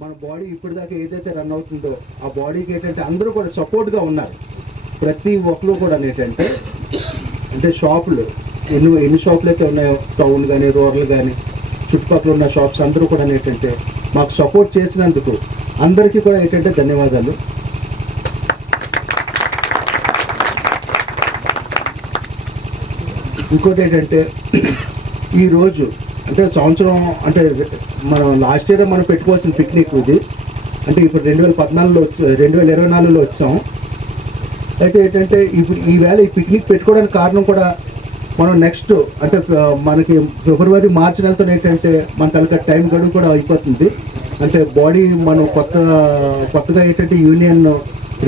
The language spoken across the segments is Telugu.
మన బాడీ ఇప్పటిదాకా ఏదైతే రన్ అవుతుందో ఆ బాడీకి ఏంటంటే అందరూ కూడా సపోర్ట్గా ఉన్నారు. ప్రతి ఒక్కరు కూడా ఏంటంటే అంటే షాపులు ఎన్ని షాపులు అయితే ఉన్నాయో టౌన్ కానీ రూరల్ కానీ చుట్టుపక్కల ఉన్న షాప్స్ అందరూ కూడా ఏంటంటే మాకు సపోర్ట్ చేసినందుకు అందరికీ కూడా ఏంటంటే ధన్యవాదాలు. ఇంకోటి ఏంటంటే ఈరోజు అంటే సంవత్సరం అంటే మనం లాస్ట్ ఇయర్ మనం పెట్టుకోవాల్సిన పిక్నిక్ ఇది. అంటే ఇప్పుడు 2014లో 2024లో వచ్చాం. అయితే ఏంటంటే ఇప్పుడు ఈవేళ ఈ పిక్నిక్ పెట్టుకోవడానికి కారణం కూడా మనం నెక్స్ట్ అంటే మనకి ఫిబ్రవరి మార్చి నెలతో ఏంటంటే మన తలక టైం గడువు కూడా అయిపోతుంది. అంటే బాడీ మనం కొత్తగా ఏంటంటే యూనియన్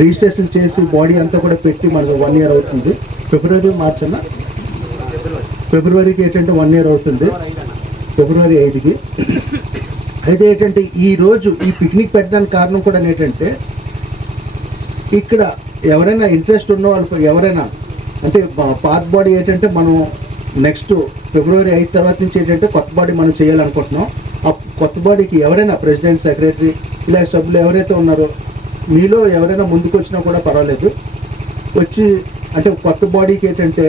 రిజిస్ట్రేషన్ చేసి బాడీ అంతా కూడా పెట్టి మనకు 1 year అవుతుంది. ఫిబ్రవరికి ఏంటంటే 1 year అవుతుంది, ఫిబ్రవరి 5కి. అయితే ఏంటంటే ఈరోజు ఈ పిక్నిక్ పెట్టడానికి కారణం కూడా ఏంటంటే ఇక్కడ ఎవరైనా ఇంట్రెస్ట్ ఉన్న వాళ్ళు ఎవరైనా అంటే పాత బాడీ ఏంటంటే మనం నెక్స్ట్ ఫిబ్రవరి 5 తర్వాత నుంచి ఏంటంటే కొత్త బాడీ మనం చేయాలనుకుంటున్నాం. ఆ కొత్త బాడీకి ఎవరైనా ప్రెసిడెంట్, సెక్రటరీ ఇలా సభ్యులు ఎవరైతే ఉన్నారో మీలో ఎవరైనా ముందుకు వచ్చినా కూడా పర్వాలేదు, వచ్చి అంటే కొత్త బాడీకి ఏంటంటే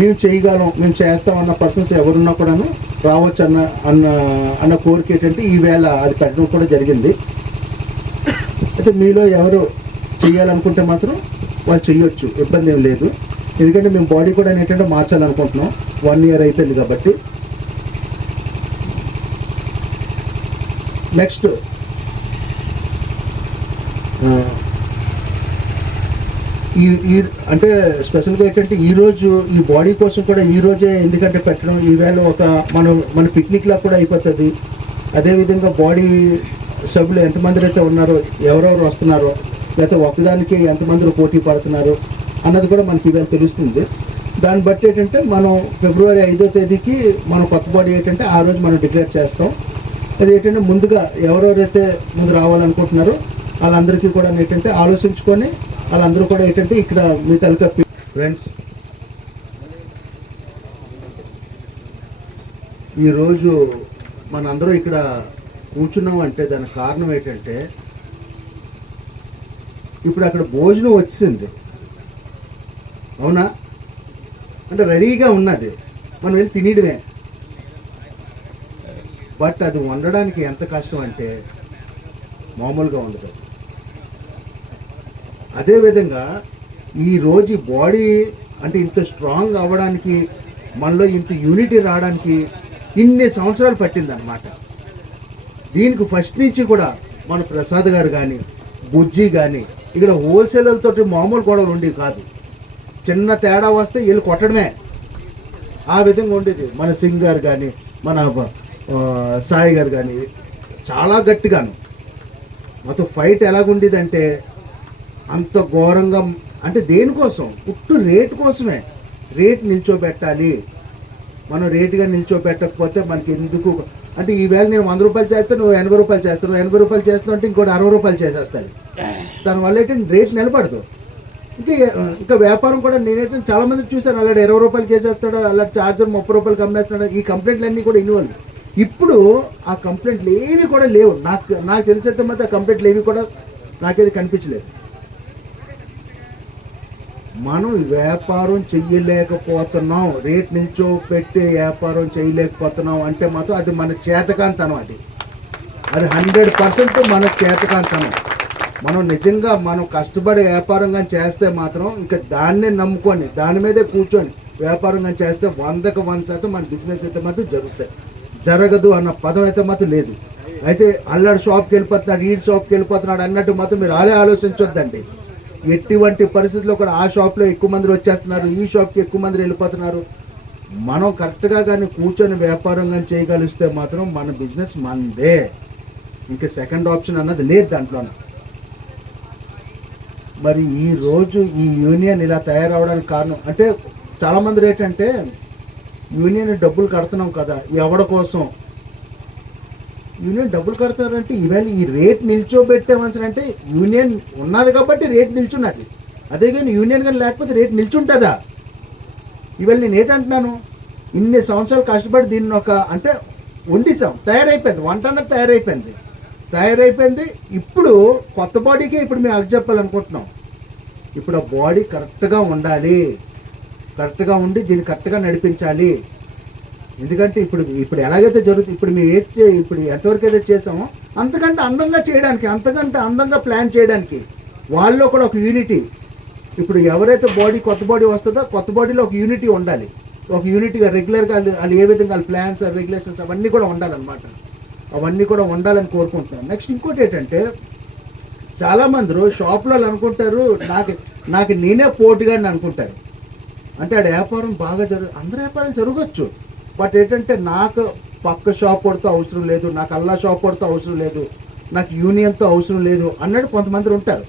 మేము చేయగలం, మేము చేస్తామన్న పర్సన్స్ ఎవరున్నా కూడాను రావచ్చు అన్న కోరిక ఏంటంటే ఈవేళ అది పెట్టడం కూడా జరిగింది. అయితే మీలో ఎవరు చేయాలనుకుంటే మాత్రం వాళ్ళు చేయొచ్చు, ఇబ్బంది ఏం లేదు. ఎందుకంటే మేము బాడీ కూడా ఏంటంటే మార్చాలనుకుంటున్నాం, 1 year అయిపోయింది కాబట్టి. నెక్స్ట్ ఈ అంటే స్పెషల్గా ఏంటంటే ఈరోజు ఈ బాడీ కోసం కూడా ఈరోజే ఎందుకంటే పెట్టడం ఈవేళ ఒక మన పిక్నిక్లా కూడా అయిపోతుంది. అదేవిధంగా బాడీ సభ్యులు ఎంతమంది అయితే ఉన్నారో, ఎవరెవరు వస్తున్నారో, లేకపోతే ఒకదానికి ఎంతమంది పోటీ పడుతున్నారు అన్నది కూడా మనకి ఈవేళ తెలుస్తుంది. దాన్ని బట్టి ఏంటంటే మనం ఫిబ్రవరి 5వ తేదీకి మనం కొత్త బాడీ ఏంటంటే ఆ రోజు మనం డిక్లేర్ చేస్తాం. అది ఏంటంటే ముందుగా ఎవరెవరైతే ముందు రావాలనుకుంటున్నారో వాళ్ళందరికీ కూడా ఏంటంటే ఆలోచించుకొని వాళ్ళందరూ కూడా ఏంటంటే ఇక్కడ మీ తలక ఫ్రెండ్స్ ఈరోజు మనందరూ ఇక్కడ కూర్చున్నాం అంటే దానికి కారణం ఏంటంటే ఇప్పుడు అక్కడ భోజనం వచ్చింది, అవునా? అంటే రెడీగా ఉన్నది, మనం వెళ్ళి తినేయడమే. బట్ అది వండడానికి ఎంత కష్టం అంటే మామూలుగా ఉండదు. అదేవిధంగా ఈరోజు బాడీ అంటే ఇంత స్ట్రాంగ్ అవ్వడానికి, మనలో ఇంత యూనిటీ రావడానికి ఇన్ని సంవత్సరాలు పట్టిందన్నమాట. దీనికి ఫస్ట్ నుంచి కూడా మన ప్రసాద్ గారు కానీ బుజ్జి కానీ ఇక్కడ హోల్సేలర్తో మామూలు గొడవలు ఉండేవి కాదు. చిన్న తేడా వస్తే వీళ్ళు కొట్టడమే, ఆ విధంగా ఉండేది. మన సింగ్ గారు కానీ మన సాయి గారు కానీ చాలా గట్టిగాను మొత్తం ఫైట్ ఎలాగుండేదంటే అంత ఘోరంగా. అంటే దేనికోసం? పుట్టు రేటు కోసమే. రేట్ నిల్చోబెట్టాలి, మనం రేటుగా నిల్చోబెట్టకపోతే మనకి ఎందుకు అంటే ఈవేళ నేను 100 రూపాయలు చేస్తే నువ్వు 80 రూపాయలు చేస్తావు, నువ్వు 80 రూపాయలు చేస్తావు అంటే ఇంకోటి 60 రూపాయలు చేసేస్తాడు. దానివల్ల ఏంటంటే రేట్ నిలబడదు. ఇంకా వ్యాపారం కూడా నేనైతే చాలామంది చూశాను, అలాంటి 20 రూపాయలు చేసేస్తాడు, అలాంటి ఛార్జర్ 30 రూపాయలకి అమ్మేస్తాడు. ఈ కంప్లైంట్లు అన్నీ కూడా ఇన్వాల్వ్. ఇప్పుడు ఆ కంప్లైంట్లు ఏవి కూడా లేవు. నాకు తెలిసేట మాత్రం ఆ కంప్లైంట్లు ఏవి కూడా నాకేది కనిపించలేదు. మనం వ్యాపారం చెయ్యలేకపోతున్నాం, రేట్ నుంచో పెట్టి వ్యాపారం చేయలేకపోతున్నాం అంటే మాత్రం అది మన చేతకాంతనం. అది 100% మన చేతకాంతనం. మనం నిజంగా మనం కష్టపడి వ్యాపారంగా చేస్తే మాత్రం ఇంకా దాన్నే నమ్ముకొని దాని మీదే కూర్చొని వ్యాపారంగా చేస్తే 100% మన బిజినెస్ అయితే మాత్రం జరుగుతాయి. జరగదు అన్న పదం అయితే మాత్రం లేదు. అయితే అల్లాడు షాప్కి వెళ్ళిపోతున్నాడు, ఈ షాప్కి వెళ్ళిపోతున్నాడు అన్నట్టు మాత్రం మీరు ఆలోచించొద్దండి. ఎటువంటి పరిస్థితుల్లో కూడా ఆ షాప్లో ఎక్కువ మంది వచ్చేస్తున్నారు, ఈ షాప్కి ఎక్కువ మంది వెళ్ళిపోతున్నారు. మనం కరెక్ట్గా కానీ కూర్చొని వ్యాపారం కానీ చేయగలిస్తే మాత్రం మన బిజినెస్ మనదే, ఇంకా సెకండ్ ఆప్షన్ అన్నది లేదు దాంట్లో. మరి ఈరోజు ఈ యూనియన్ ఇలా తయారవడానికి కారణం అంటే చాలామంది ఏంటంటే యూనియన్ డబ్బులు కడుతున్నాం కదా ఎవడ కోసం, యూనియన్ డబ్బులు కడతారంటే ఈవేళ ఈ రేట్ నిల్చోబెట్టామని అంటే యూనియన్ ఉన్నది కాబట్టి రేట్ నిల్చున్నది. అదే కానీ యూనియన్ కానీ లేకపోతే రేట్ నిల్చుంటుందా? ఈవేళ నేను ఏంటంటున్నాను, ఇన్ని సంవత్సరాలు కష్టపడి దీన్ని అంటే వండిసాం, తయారైపోయింది, వంట అన్నది తయారైపోయింది. తయారైపోయింది. ఇప్పుడు కొత్త బాడీకే ఇప్పుడు మేము అది చెప్పాలనుకుంటున్నాం. ఇప్పుడు ఆ బాడీ కరెక్ట్గా ఉండాలి, కరెక్ట్గా ఉండి దీన్ని కరెక్ట్గా నడిపించాలి. ఎందుకంటే ఇప్పుడు ఇప్పుడు ఎలాగైతే జరుగుతుంది, ఇప్పుడు మేము ఇప్పుడు ఎంతవరకు అయితే చేసామో అంతకంటే అందంగా చేయడానికి, అంతకంటే అందంగా ప్లాన్ చేయడానికి వాళ్ళలో కూడా ఒక యూనిటీ. ఇప్పుడు ఎవరైతే బాడీ కొత్త బాడీ వస్తుందో కొత్త బాడీలో ఒక యూనిటీ ఉండాలి. ఒక యూనిటీగా రెగ్యులర్గా వాళ్ళు ఏ విధంగా వాళ్ళ ప్లాన్స్ రెగ్యులేషన్స్ అవన్నీ కూడా ఉండాలన్నమాట. అవన్నీ కూడా ఉండాలని కోరుకుంటున్నాను. నెక్స్ట్ ఇంకోటి ఏంటంటే, చాలామంది షాప్లో అనుకుంటారు నాకు నేనే పోటీగాని అనుకుంటారు. అంటే ఆడ వ్యాపారం బాగా అందరి వ్యాపారం జరగచ్చు. బట్ ఏంటంటే నాకు పక్క షాప్ పడితే అవసరం లేదు, నాకు అల్లా షాప్ పడితే అవసరం లేదు, నాకు యూనియన్తో అవసరం లేదు అన్నట్టు కొంతమంది ఉంటారు.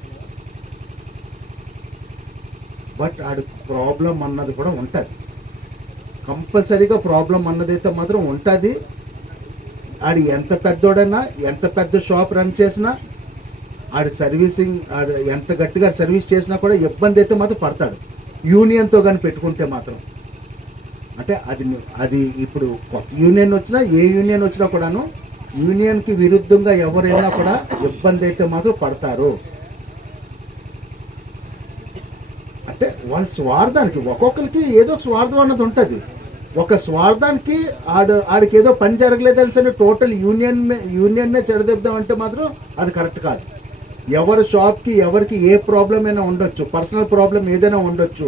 బట్ ఆడి ప్రాబ్లం అన్నది కూడా ఉంటుంది. కంపల్సరీగా ప్రాబ్లం అన్నదైతే మాత్రం ఉంటుంది. ఆడు ఎంత పెద్దోడైనా, ఎంత పెద్ద షాప్ రన్ చేసినా, ఆడి సర్వీసింగ్ ఆడు ఎంత గట్టిగా సర్వీస్ చేసినా కూడా ఇబ్బంది అయితే మాత్రం పడతాడు. యూనియన్తో కానీ పెట్టుకుంటే మాత్రం. అంటే అది ఇప్పుడు కొత్త యూనియన్ వచ్చినా, ఏ యూనియన్ వచ్చినా కూడాను యూనియన్కి విరుద్ధంగా ఎవరైనా కూడా ఇబ్బంది అయితే మాత్రం పడతారు. అంటే వాళ్ళ స్వార్థానికి, ఒక్కొక్కరికి ఏదో స్వార్థం అన్నది ఉంటుంది. ఒక స్వార్థానికి ఆడికి ఏదో పని జరగలేదని సరే టోటల్ యూనియన్నే చెడదెబ్దామంటే మాత్రం అది కరెక్ట్ కాదు. ఎవరి షాప్కి ఎవరికి ఏ ప్రాబ్లం అయినా ఉండొచ్చు, పర్సనల్ ప్రాబ్లం ఏదైనా ఉండొచ్చు.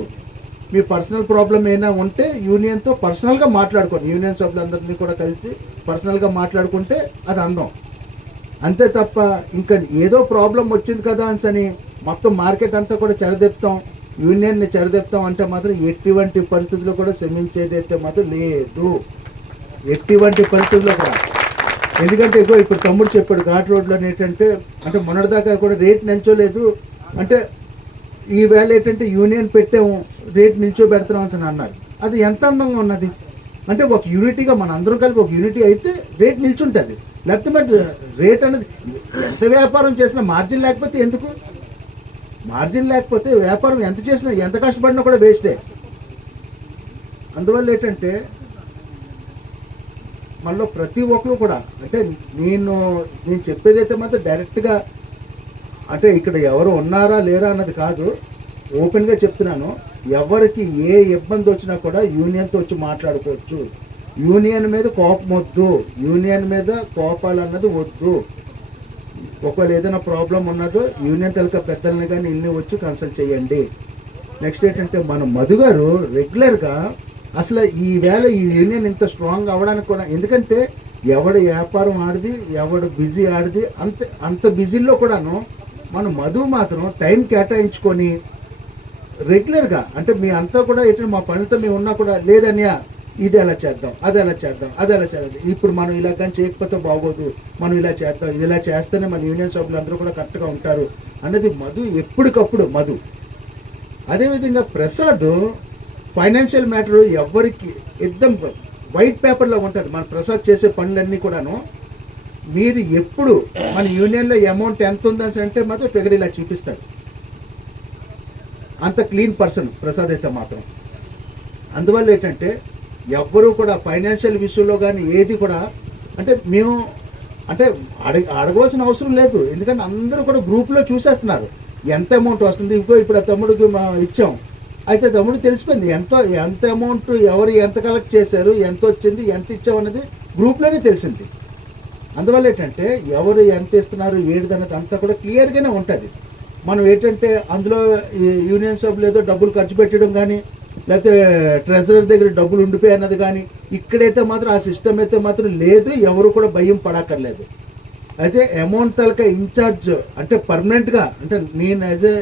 మీ పర్సనల్ ప్రాబ్లం ఏదైనా ఉంటే యూనియన్తో పర్సనల్గా మాట్లాడుకోండి. యూనియన్ సభ్యులందరినీ కూడా కలిసి పర్సనల్గా మాట్లాడుకుంటే అది అందం. అంతే తప్ప ఇంకా ఏదో ప్రాబ్లం వచ్చింది కదా అని మొత్తం మార్కెట్ అంతా కూడా చెడదెప్తాం, యూనియన్ని చెడదెప్తాం అంటే మాత్రం ఎటువంటి పరిస్థితుల్లో కూడా శ్రమించేదైతే మాత్రం లేదు, ఎటువంటి పరిస్థితుల్లో కూడా. ఎందుకంటే ఇప్పుడు తమ్ముడు చెప్పాడు ఘాట్ రోడ్లో ఏంటంటే, అంటే మొన్నటిదాకా కూడా రేట్ నిల్చోలేదు, అంటే ఈ వేళ ఏంటంటే యూనియన్ పెట్టాము రేట్ నిల్చోబెడతాం అని అన్నారు. అది ఎంత అందంగా ఉన్నది. అంటే ఒక యూనిటీగా మన అందరం కలిపి ఒక యూనిటీ అయితే రేట్ నిల్చుంటుంది. లేకపోతే మరి రేట్ అనేది ఎంత వ్యాపారం చేసినా మార్జిన్ లేకపోతే ఎందుకు? మార్జిన్ లేకపోతే వ్యాపారం ఎంత చేసినా ఎంత కష్టపడినా కూడా వేస్టే. అందువల్ల ఏంటంటే మనలో ప్రతి ఒక్కరు కూడా, అంటే నేను చెప్పేదైతే మాత్రం డైరెక్ట్గా అంటే ఇక్కడ ఎవరు ఉన్నారా లేరా అన్నది కాదు, ఓపెన్గా చెప్తున్నాను. ఎవరికి ఏ ఇబ్బంది వచ్చినా కూడా యూనియన్తో వచ్చి మాట్లాడుకోవచ్చు. యూనియన్ మీద కోపం వద్దు, యూనియన్ మీద కోపాలు అన్నది వద్దు. ఒకవేళ ఏదైనా ప్రాబ్లం ఉన్నదో యూనియన్ తలక పెద్దల్ని కానీ ఇల్లు వచ్చి కన్సల్ట్ చేయండి. నెక్స్ట్ ఏంటంటే మన మధు గారు రెగ్యులర్గా అసలు ఈ వేళ ఈ యూనియన్ ఇంత స్ట్రాంగ్ అవ్వడానికి కూడా, ఎందుకంటే ఎవడు వ్యాపారం ఆడిది, ఎవడు బిజీ ఆడిది, అంత బిజీలో కూడాను మన మధు మాత్రం టైం కేటాయించుకొని రెగ్యులర్గా, అంటే మీ అంతా కూడా ఏంటంటే మా పనులతో మేము ఉన్నా కూడా లేదన్యా ఇది ఎలా చేద్దాం, అది ఎలా చేద్దాం, అది ఎలా చేద్దాం, ఇప్పుడు మనం ఇలా కానీ చేయకపోతే బాగోదు, మనం ఇలా చేద్దాం, ఇలా చేస్తేనే మన యూనియన్ సభ్యులు అందరూ కూడా కరెక్ట్గా ఉంటారు అన్నది మధు ఎప్పటికప్పుడు మధు. అదేవిధంగా ప్రసాద్ ఫైనాన్షియల్ మ్యాటర్ ఎవరికి ఎక్దమ్ వైట్ పేపర్లో ఉంటుంది. మన ప్రసాద్ చేసే పనులన్నీ కూడాను మీరు ఎప్పుడు మన యూనియన్లో అమౌంట్ ఎంత ఉందని అంటే మాత్రం ఫిగర్ ఇలా చూపిస్తాడు. అంత క్లీన్ పర్సన్ ప్రసాద్ అయితే మాత్రం. అందువల్ల ఏంటంటే ఎవ్వరూ కూడా ఫైనాన్షియల్ విషయంలో కానీ ఏది కూడా అంటే మేము అంటే అడగవలసిన అవసరం లేదు. ఎందుకంటే అందరూ కూడా గ్రూప్లో చూసేస్తున్నారు ఎంత అమౌంట్ వస్తుంది. ఇప్పుడు ఆ తమ్ముడికి ఇచ్చాం, అయితే తమ్ముడు తెలిసిపోయింది ఎంత అమౌంట్ ఎవరు ఎంత కలెక్ట్ చేశారు, ఎంత వచ్చింది, ఎంత ఇచ్చామన్నది గ్రూప్లోనే తెలిసింది. అందువల్ల ఏంటంటే ఎవరు ఎంత ఇస్తున్నారు ఏడుదన్నది అంతా కూడా క్లియర్గానే ఉంటుంది. మనం ఏంటంటే అందులో యూనియన్ సభ్యులు ఏదో డబ్బులు ఖర్చు పెట్టడం కానీ, లేకపోతే ట్రెజరర్ దగ్గర డబ్బులు ఉండిపోయి అన్నది కానీ, ఇక్కడైతే మాత్రం ఆ సిస్టమ్ అయితే మాత్రం లేదు. ఎవరు కూడా భయం పడక్కర్లేదు. అయితే అమౌంట్ తలక ఇన్ఛార్జ్ అంటే పర్మనెంట్గా, అంటే నేను యాజ్ ఏ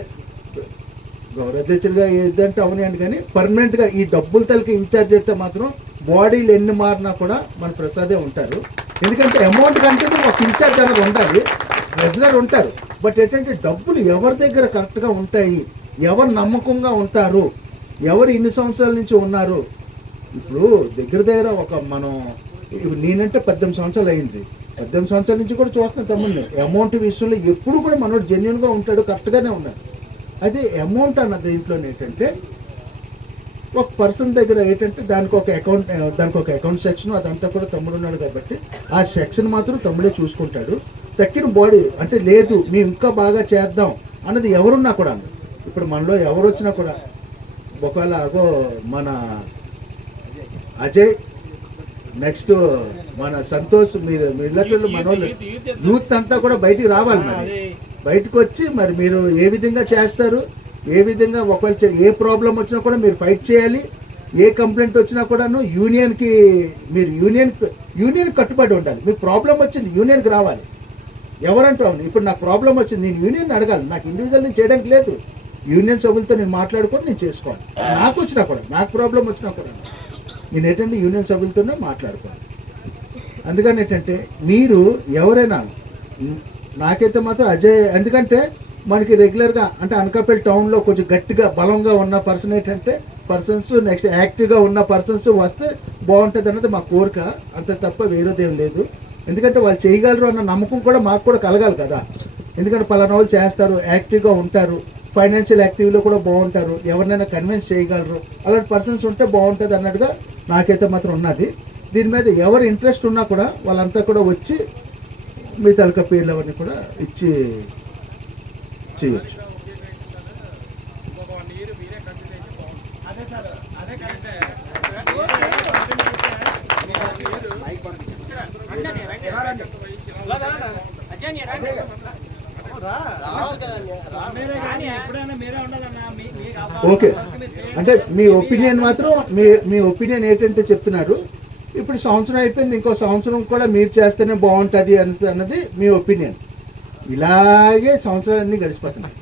గౌరవాధ్యక్షుడిగా ఏదంటే అవనియండి, కానీ పర్మనెంట్గా ఈ డబ్బుల తలక ఇన్ఛార్జ్ అయితే మాత్రం బాడీలు ఎన్ని మారినా కూడా మన ప్రసాదే ఉంటారు. ఎందుకంటే అమౌంట్ కంటే ఒక ఇన్ఛార్జ్ అనేది ఉండాలి, ట్రెజరర్ ఉంటారు. బట్ ఏంటంటే డబ్బులు ఎవరి దగ్గర కరెక్ట్గా ఉంటాయి, ఎవరు నమ్మకంగా ఉంటారు, ఎవరు ఇన్ని సంవత్సరాల నుంచి ఉన్నారు. ఇప్పుడు దగ్గర ఒక మనం నేనంటే 18 సంవత్సరాలు అయింది, 18 సంవత్సరాల నుంచి కూడా చూస్తున్నాను తమ్ముడిని. అమౌంట్ విషయంలో ఎప్పుడు కూడా మనోడు జెన్యున్గా ఉంటాడు, కరెక్ట్గానే ఉన్నాడు. అదే అమౌంట్ అన్నది దీంట్లో ఏంటంటే ఒక పర్సన్ దగ్గర ఏంటంటే దానికి ఒక అకౌంట్ సెక్షన్ అదంతా కూడా తమ్ముడు ఉన్నాడు కాబట్టి ఆ సెక్షన్ మాత్రం తమ్ముడే చూసుకుంటాడు. తక్కిన బాడీ అంటే లేదు మేము ఇంకా బాగా చేద్దాం అన్నది ఎవరున్నా కూడా, ఇప్పుడు మనలో ఎవరు వచ్చినా కూడా ఒకవేళ అగో మన అజయ్, నెక్స్ట్ మన సంతోష్, మీరు మిల్లర్లు మన వాళ్ళు యూత్ అంతా కూడా బయటికి రావాలి. మరి బయటకు వచ్చి మరి మీరు ఏ విధంగా చేస్తారు, ఏ విధంగా ఒకవేళ ఏ ప్రాబ్లం వచ్చినా కూడా మీరు ఫైట్ చేయాలి. ఏ కంప్లైంట్ వచ్చినా కూడాను యూనియన్కి మీరు యూనియన్ కట్టుబడి ఉండాలి. మీకు ప్రాబ్లం వచ్చింది యూనియన్కి రావాలి. ఎవరంటావు ఇప్పుడు నాకు ప్రాబ్లం వచ్చింది నేను యూనియన్ అడగాలి, నాకు ఇండివిజువల్ నేను చేయడానికి లేదు. యూనియన్ సభ్యులతో నేను మాట్లాడుకొని నేను చేసుకోవాలి. నాకు వచ్చినా కూడా, నాకు ప్రాబ్లం వచ్చినా కూడా నేను ఏంటంటే యూనియన్ సభ్యులతోనే మాట్లాడుకోవాలి. అందుకని ఏంటంటే మీరు ఎవరైనా, నాకైతే మాత్రం అజయ్, ఎందుకంటే మనకి రెగ్యులర్గా అంటే అనకాపల్లి టౌన్లో కొంచెం గట్టిగా బలంగా ఉన్న పర్సన్ ఏంటంటే నెక్స్ట్ యాక్టివ్గా ఉన్న పర్సన్స్ వస్తే బాగుంటుంది అన్నది మా కోరిక, అంత తప్ప వేరేదేం లేదు. ఎందుకంటే వాళ్ళు చేయగలరు అన్న నమ్మకం కూడా మాకు కూడా కలగాలి కదా. ఎందుకంటే పలానా వాళ్ళు చేస్తారు, యాక్టివ్గా ఉంటారు, ఫైనాన్షియల్ యాక్టివ్లో కూడా బాగుంటారు, ఎవరినైనా కన్విన్స్ చేయగలరు, అలాంటి పర్సన్స్ ఉంటే బాగుంటుంది అన్నట్టుగా నాకైతే మాత్రం ఉన్నది. దీని మీద ఎవరు ఇంట్రెస్ట్ ఉన్నా కూడా వాళ్ళంతా కూడా వచ్చి మీ తలక పేర్లు అవన్నీ కూడా ఇచ్చి చేయొచ్చు. ఓకే, అంటే మీ ఒపీనియన్ మాత్రం మీ ఒపీనియన్ ఏంటంటే చెప్తున్నారు. ఇప్పుడు సంవత్సరం అయిపోయింది, ఇంకో సంవత్సరం కూడా మీరు చేస్తేనే బాగుంటుంది అన్నది మీ ఒపీనియన్. ఇలాగే సంవత్సరాలన్నీ గడిచిపోతున్నాయి.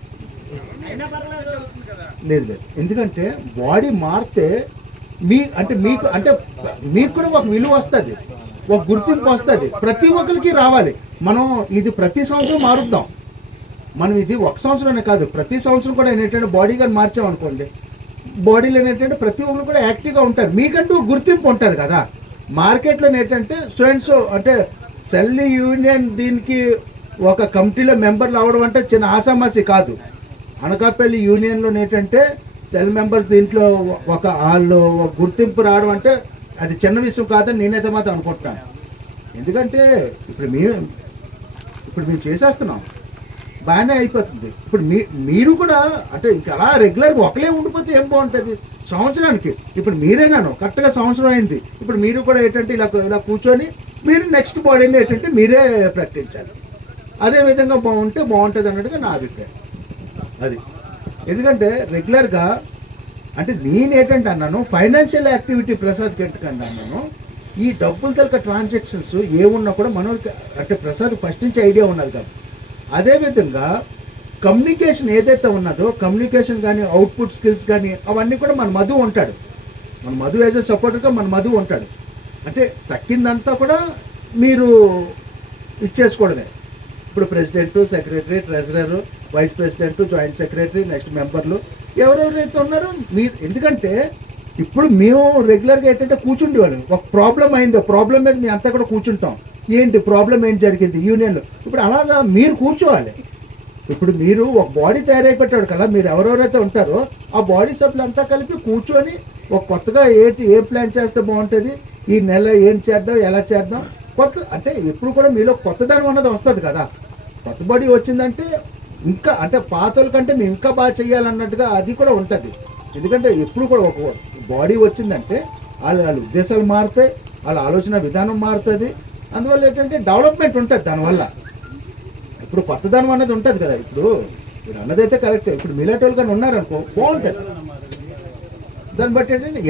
లేదు, ఎందుకంటే బాడీ మారితే మీకు కూడా ఒక విలువ వస్తుంది, ఒక గుర్తింపు వస్తుంది, ప్రతి ఒక్కరికి రావాలి. మనం ఇది ప్రతి సంవత్సరం మారుద్దాం. మనం ఇది ఒక సంవత్సరమే కాదు, ప్రతి సంవత్సరం కూడా ఏంటంటే బాడీ కానీ మార్చామనుకోండి, బాడీలో ఏంటంటే ప్రతి ఒక్కరు కూడా యాక్టివ్గా ఉంటారు. మీకంటూ గుర్తింపు ఉంటుంది కదా. మార్కెట్లో ఏంటంటే సో అంటే సెల్ యూనియన్ దీనికి ఒక కమిటీలో మెంబర్లు అవడం అంటే చిన్న ఆసామాసి కాదు. అనకాపల్లి యూనియన్లో ఏంటంటే సెల్ మెంబర్స్ దీంట్లో వాళ్ళు గుర్తింపు రావడం అంటే అది చిన్న విషయం కాదని నేనైతే మాత్రం అనుకుంటున్నాను. ఎందుకంటే ఇప్పుడు మేము చేసేస్తున్నాం, బాగానే అయిపోతుంది. ఇప్పుడు మీరు కూడా అంటే ఇంకా అలా రెగ్యులర్గా ఒకలే ఉండిపోతే ఏం బాగుంటుంది సంవత్సరానికి. ఇప్పుడు మీరేనాను కరెక్ట్గా సంవత్సరం అయింది, ఇప్పుడు మీరు కూడా ఏంటంటే ఇలా కూర్చొని మీరు నెక్స్ట్ బాడీని ఏంటంటే మీరే ప్రకటించాలి. అదే విధంగా బాగుంటుంది అన్నట్టుగా నా అభిప్రాయం అది. ఎందుకంటే రెగ్యులర్గా అంటే నేనేంటంటే అన్నాను ఫైనాన్షియల్ యాక్టివిటీ ప్రసాద్ గంటకన్నా అన్నాను, ఈ డబ్బులు తలక ట్రాన్సాక్షన్స్ ఏమున్నా కూడా మనం అంటే ప్రసాద్ ఫస్ట్ నుంచి ఐడియా ఉన్నది కదా. అదేవిధంగా కమ్యూనికేషన్ ఏదైతే ఉన్నదో కమ్యూనికేషన్ కానీ అవుట్పుట్ స్కిల్స్ కానీ అవన్నీ కూడా మన మధు ఉంటాడు. మన మధు యాజ్ ఎ సపోర్టర్గా మన మధు ఉంటాడు. అంటే తక్కిందంతా కూడా మీరు ఇచ్చేసుకోవడమే. ఇప్పుడు president, secretary, treasurer, vice president, joint secretary, next మెంబర్లు ఎవరెవరైతే ఉన్నారో మీరు. ఎందుకంటే ఇప్పుడు మేము రెగ్యులర్గా ఏంటంటే కూర్చుండేవాళ్ళం. ఒక ప్రాబ్లం అయిందో ప్రాబ్లం మీద మేము అంతా కూడా కూర్చుంటాం, ఏంటి ప్రాబ్లం ఏం జరిగింది యూనియన్లో. ఇప్పుడు అలాగా మీరు కూర్చోవాలి. ఇప్పుడు మీరు ఒక బాడీ తయారైపెట్టాడు కదా, మీరు ఎవరెవరైతే ఉంటారో ఆ బాడీ సభ్యులు అంతా కలిపి కూర్చొని ఒక కొత్తగా ఏ ప్లాన్ చేస్తే బాగుంటుంది, ఈ నెల ఏం చేద్దాం, ఎలా చేద్దాం, కొత్త అంటే ఎప్పుడు కూడా మీలో కొత్తదనం అన్నది వస్తుంది కదా. కొత్త బాడీ వచ్చిందంటే ఇంకా అంటే పాతల కంటే మేము ఇంకా బాగా చేయాలన్నట్టుగా అది కూడా ఉంటుంది. ఎందుకంటే ఎప్పుడు కూడా ఒక బాడీ వచ్చిందంటే వాళ్ళ ఉద్దేశాలు మారుతాయి, వాళ్ళ ఆలోచన విధానం మారుతుంది. అందువల్ల ఏంటంటే డెవలప్మెంట్ ఉంటుంది దానివల్ల. ఇప్పుడు కొత్తదనం అనేది ఉంటుంది కదా. ఇప్పుడు మీరు అన్నదైతే కరెక్టే. ఇప్పుడు మిలిటరీ కానీ ఉన్నారనుకో బాగుంటుంది. దాన్ని బట్టి ఏంటంటే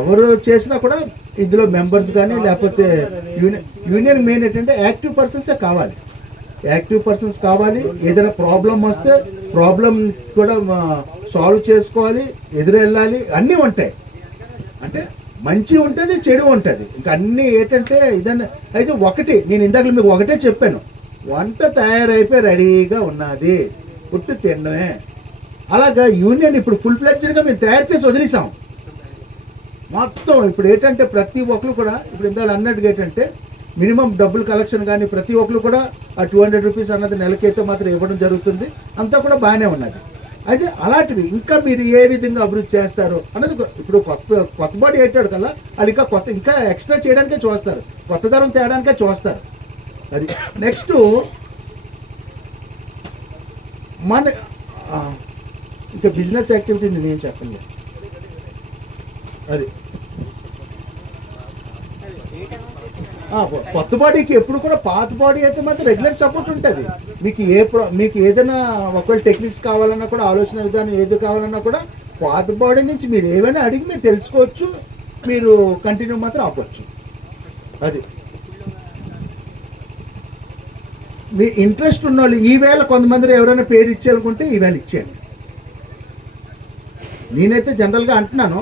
ఎవరు చేసినా కూడా ఇందులో మెంబర్స్ కానీ లేకపోతే యూనియన్ మెయిన్ ఏంటంటే యాక్టివ్ పర్సన్సే కావాలి. యాక్టివ్ పర్సన్స్ కావాలి. ఏదైనా ప్రాబ్లం వస్తే ప్రాబ్లం కూడా సాల్వ్ చేసుకోవాలి, ఎదురు వెళ్ళాలి, అన్నీ ఉంటాయి. అంటే మంచి ఉంటుంది, చెడు ఉంటుంది. ఇంకా అన్నీ ఏంటంటే ఇదన్నా అయితే ఒకటి నేను ఇందాక మీకు ఒకటే చెప్పాను, వంట తయారైపోయి రెడీగా ఉన్నది, పుట్టు తిన్నమే. అలాగా యూనియన్ ఇప్పుడు ఫుల్ ఫ్లెడ్జ్డ్గా మేము తయారు చేసి వదిలేసాం మొత్తం. ఇప్పుడు ఏంటంటే ప్రతి ఒక్కరు కూడా ఇప్పుడు ఇందాక అన్నట్టుగా ఏంటంటే మినిమం డబ్బులు కలెక్షన్ కానీ ప్రతి ఒక్కరు కూడా ఆ 200 రూపీస్ అన్నది నెలకైతే మాత్రం ఇవ్వడం జరుగుతుంది. అంతా కూడా బాగానే ఉన్నది. అయితే అలాంటివి ఇంకా మీరు ఏ విధంగా అభివృద్ధి చేస్తారు అన్నది ఇప్పుడు కొత్త బాడీ పెట్టాడు కదా, అది ఇంకా ఎక్స్ట్రా చేయడానికే చూస్తారు, కొత్తదనం తేడానికే చూస్తారు. అది నెక్స్ట్ మన ఇంకా బిజినెస్ యాక్టివిటీ నేను చెప్పండి. అది కొత్త బాడీకి ఎప్పుడు కూడా పాత బాడీ అయితే మాత్రం రెగ్యులర్ సపోర్ట్ ఉంటుంది. మీకు ఏదైనా ఒకవేళ టెక్నిక్స్ కావాలన్నా కూడా, ఆలోచన విధానం ఏది కావాలన్నా కూడా పాత బాడీ నుంచి మీరు ఏమైనా అడిగి మీరు తెలుసుకోవచ్చు, మీరు కంటిన్యూ మాత్రం ఆపవచ్చు. అది మీ ఇంట్రెస్ట్ ఉన్న వాళ్ళు ఈవేళ కొంతమంది ఎవరైనా పేరు ఇచ్చేయాలనుకుంటే ఈవేళ ఇచ్చేయండి. నేనైతే జనరల్గా అంటున్నాను,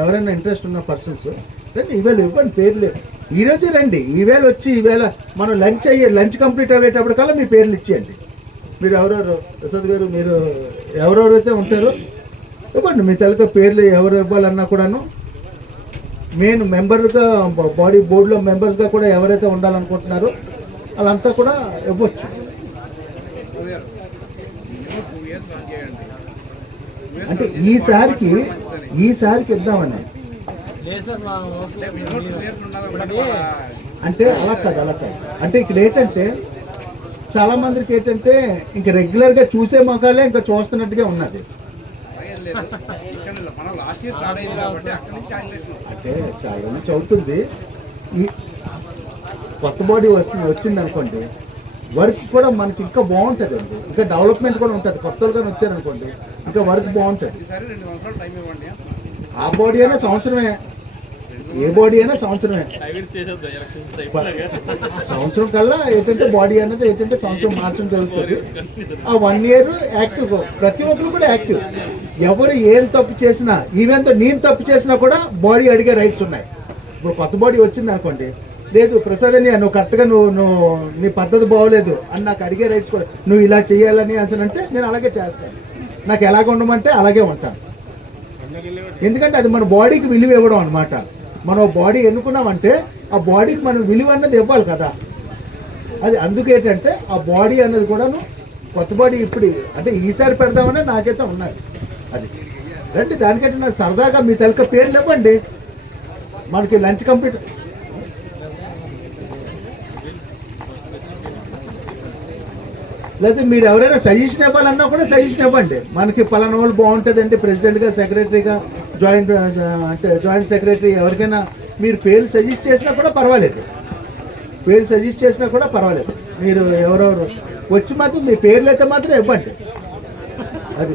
ఎవరైనా ఇంట్రెస్ట్ ఉన్న పర్సన్స్ రండి, ఈవేళ ఇవ్వండి, పేరు లేదు ఈరోజే రండి, ఈవేళ వచ్చి ఈవేళ మనం లంచ్ కంప్లీట్ అయ్యేటప్పటికల్లా మీ పేర్లు ఇచ్చేయండి. మీరు ఎవరెవరు ప్రసాద్ గారు, మీరు ఎవరెవరైతే ఉంటారో ఇవ్వండి, మీ తలతో పేర్లు ఎవరు ఇవ్వాలన్నా కూడాను. మెయిన్ మెంబర్గా బాడీ బోర్డులో మెంబర్స్గా కూడా ఎవరైతే ఉండాలనుకుంటున్నారో వాళ్ళంతా కూడా ఇవ్వచ్చు. అంటే ఈసారికి ఇద్దామని అంటే అలా కాదు. అంటే ఇక్కడ ఏంటంటే చాలా మందికి ఏంటంటే ఇంకా రెగ్యులర్గా చూసే మొఖాలే ఇంకా చూస్తున్నట్టుగా ఉన్నది. అంటే చాలా నుంచి అవుతుంది. ఈ కొత్త బాడీ వచ్చింది అనుకోండి, వర్క్ కూడా మనకి ఇంకా బాగుంటుంది అండి, ఇంకా డెవలప్మెంట్ కూడా ఉంటుంది. కొత్తగా వచ్చారనుకోండి ఇంకా వర్క్ బాగుంటుంది. ఆ బాడీ అయినా సంవత్సరమే, ఏ బాడీ అయినా సంవత్సరమే. సంవత్సరం కల్లా ఏంటంటే బాడీ అనేది ఏంటంటే సంవత్సరం మార్చడం జరుగుతుంది. ఆ 1 year యాక్టివ్, ప్రతి ఒక్కరు కూడా యాక్టివ్. ఎవరు ఏం తప్పు చేసినా, ఈవెన్ నేను తప్పు చేసినా కూడా బాడీ అడిగే రైట్స్ ఉన్నాయి. ఇప్పుడు కొత్త బాడీ వచ్చింది అనుకోండి, లేదు ప్రసాద్ అని నువ్వు కరెక్ట్గా నువ్వు నీ పద్ధతి బాగోలేదు అని నాకు అడిగే రైట్స్ కూడా, నువ్వు ఇలా చేయాలని అంటే నేను అలాగే చేస్తాను. నాకు ఎలాగ ఉండమంటే అలాగే ఉంటాను. ఎందుకంటే అది మన బాడీకి విలువ ఇవ్వడం అనమాట. మనం బాడీ ఎన్నుకున్నామంటే ఆ బాడీకి మనం విలువ అన్నది ఇవ్వాలి కదా. అది అందుకేంటంటే ఆ బాడీ అన్నది కూడాను కొత్త బాడీ ఇప్పుడు అంటే ఈసారి పెడదామని నాకైతే ఉన్నది. అది రండి, దానికంటే నాకు సరదాగా మీ తలక పేర్లు ఇవ్వండి, మనకి లంచ్ కంప్లీట్. లేదా మీరు ఎవరైనా సజెషన్ ఇవ్వాలన్నా కూడా సజెషన్ ఇవ్వండి. మనకి పలానా వాళ్ళు బాగుంటుందండి, ప్రెసిడెంట్గా, సెక్రటరీగా, జాయింట్ సెక్రటరీ ఎవరికైనా మీరు పేరు సజెస్ట్ చేసినా కూడా పర్వాలేదు. మీరు ఎవరెవరు వచ్చి మాత్రం మీ పేర్లు అయితే మాత్రం ఇవ్వండి. అది